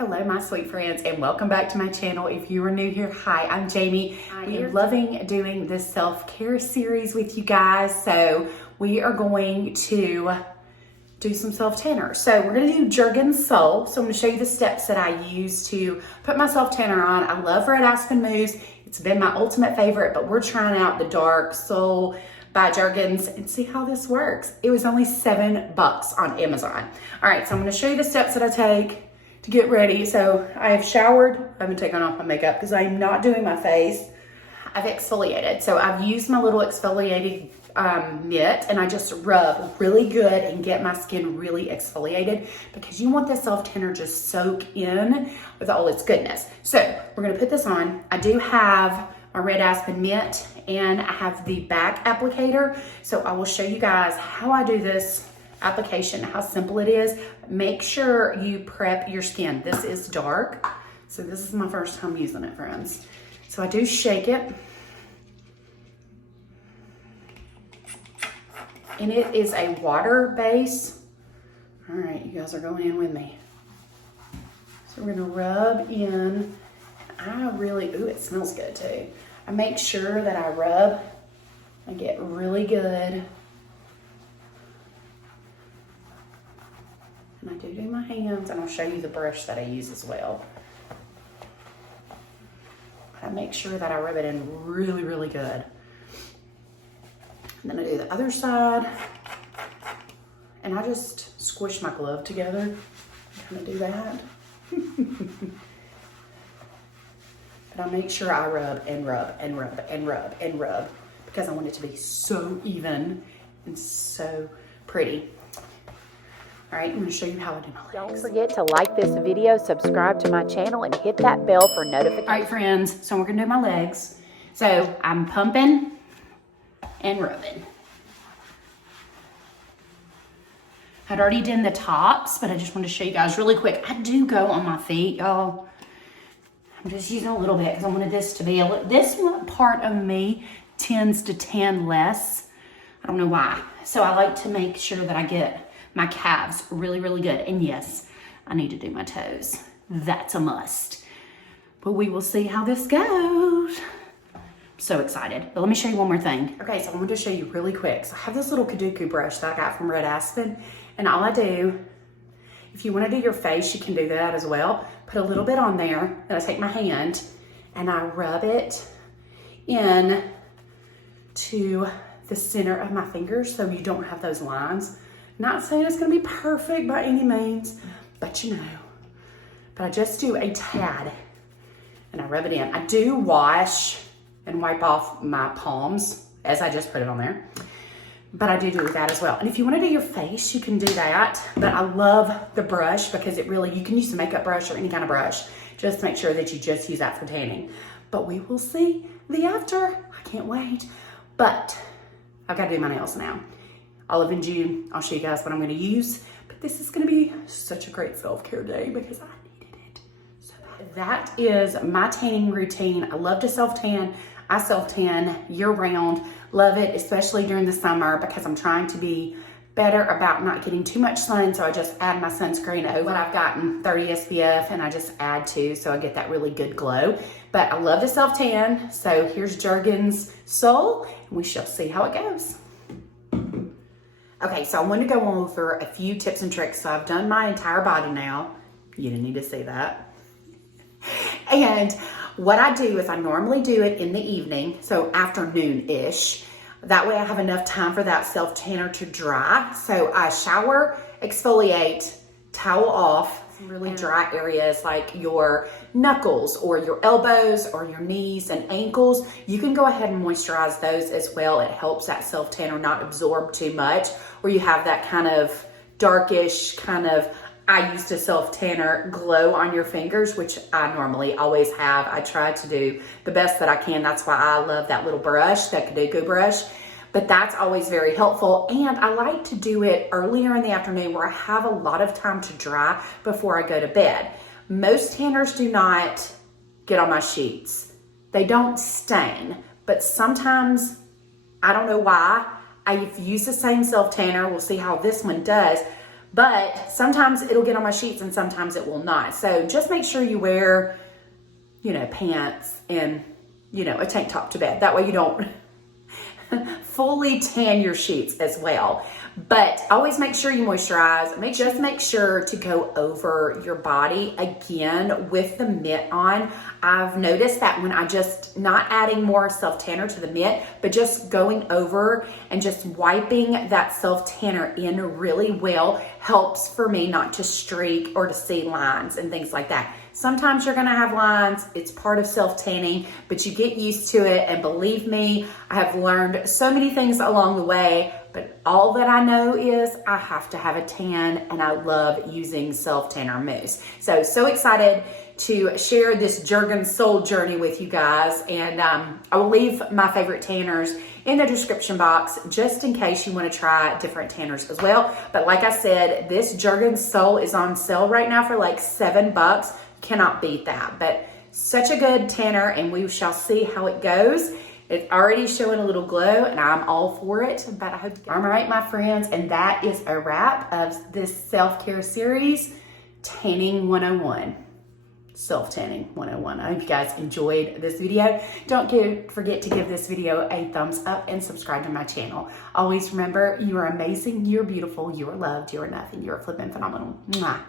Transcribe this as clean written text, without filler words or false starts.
Hello, my sweet friends, and welcome back to my channel. If you are new here, hi, I'm Jamie. I am loving doing this self-care series with you guys. So we are going to do some self-tanner. So we're going to do Jergens Sol. So I'm going to show you the steps that I use to put my self-tanner on. I love Red Aspen Mousse. It's been my ultimate favorite, but we're trying out the Dark Sol by Jergens and see how this works. It was only $7 on Amazon. All right, so I'm going to show you the steps that I take to get ready. So I have showered. I haven't taken off my makeup because I'm not doing my face. I've exfoliated. So I've used my little exfoliating mitt and I just rub really good and get my skin really exfoliated because you want the self-tanner just soak in with all its goodness. So we're gonna put this on. I do have my Red Aspen mitt and I have the back applicator. So I will show you guys how I do this application, how simple it is. Make sure you prep your skin. This is dark, so this is my first time using it, friends. So I do shake it, and it is a water base. All right, you guys are going in with me. So we're gonna rub in. Ooh, it smells good too. I make sure that I rub and get really good. And I do my hands, and I'll show you the brush that I use as well. I make sure that I rub it in really, really good. And then I do the other side, and I just squish my glove together. Kind of do that. But I make sure I rub and rub and rub and rub and rub because I want it to be so even and so pretty. All right, I'm gonna show you how I do my legs. Don't forget to like this video, subscribe to my channel, and hit that bell for notifications. All right, friends, so we're gonna do my legs. So I'm pumping and rubbing. I'd already done the tops, but I just wanted to show you guys really quick. I do go on my feet, y'all. I'm just using a little bit because I wanted this to be this one part of me tends to tan less. I don't know why. So I like to make sure that I get my calves really, really good. And yes, I need to do my toes. That's a must. But we will see how this goes. I'm so excited. But let me show you one more thing. Okay, so I want to show you really quick. So I have this little Kaduku brush that I got from Red Aspen. And all I do, if you want to do your face, you can do that as well. Put a little bit on there. Then I take my hand and I rub it in to the center of my fingers so you don't have those lines. Not saying it's gonna be perfect by any means, but you know. But I just do a tad and I rub it in. I do wash and wipe off my palms as I just put it on there. But I do that as well. And if you wanna do your face, you can do that. But I love the brush because it really, you can use a makeup brush or any kind of brush. Just make sure that you just use that for tanning. But we will see the after. I can't wait. But I've gotta do my nails now. Olive and June, I'll show you guys what I'm gonna use, but this is gonna be such a great self-care day because I needed it so bad. That is my tanning routine. I love to self-tan. I self-tan year-round. Love it, especially during the summer because I'm trying to be better about not getting too much sun, so I just add my sunscreen over. I've gotten 30 SPF and I just add 2 so I get that really good glow. But I love to self-tan, so here's Jergens Sol, and we shall see how it goes. Okay, so I want to go over a few tips and tricks. So I've done my entire body now. You didn't need to see that. And what I do is I normally do it in the evening, so afternoon-ish. That way I have enough time for that self-tanner to dry. So I shower, exfoliate, towel off, really dry areas like your knuckles or your elbows or your knees and ankles. You can go ahead and moisturize those as well. It helps that self-tanner not absorb too much, or you have that kind of darkish kind of, I used to self-tanner glow on your fingers, which I normally always have. I try to do the best that I can. That's why I love that little brush, that Kaduku brush. But that's always very helpful. And I like to do it earlier in the afternoon where I have a lot of time to dry before I go to bed. Most tanners do not get on my sheets. They don't stain, but sometimes, I don't know why, I've used the same self-tanner. We'll see how this one does. but sometimes it'll get on my sheets and sometimes it will not. So just make sure you wear, you know, pants and, you know, a tank top to bed. That way you don't fully tan your sheets as well. But always make sure you moisturize. Just make sure to go over your body again with the mitt on. I've noticed that when I just not adding more self-tanner to the mitt, but just going over and just wiping that self-tanner in really well helps for me not to streak or to see lines and things like that. Sometimes you're gonna have lines, it's part of self-tanning, but you get used to it, and believe me, I have learned so many things along the way, but all that I know is I have to have a tan, and I love using self-tanner mousse. So excited to share this Jergens soul journey with you guys, and I will leave my favorite tanners in the description box just in case you want to try different tanners as well. But like I said, this Jergens soul is on sale right now for like $7. Cannot beat that. But such a good tanner, and we shall see how it goes. It's already showing a little glow, and I'm all for it. But I hope you guys. All right, my friends, and that is a wrap of this self-care series, Tanning 101. Self-tanning 101. I hope you guys enjoyed this video. Don't forget to give this video a thumbs up and subscribe to my channel. Always remember, you are amazing, you're beautiful, you are loved, you are enough, and you are flipping phenomenal. Mwah.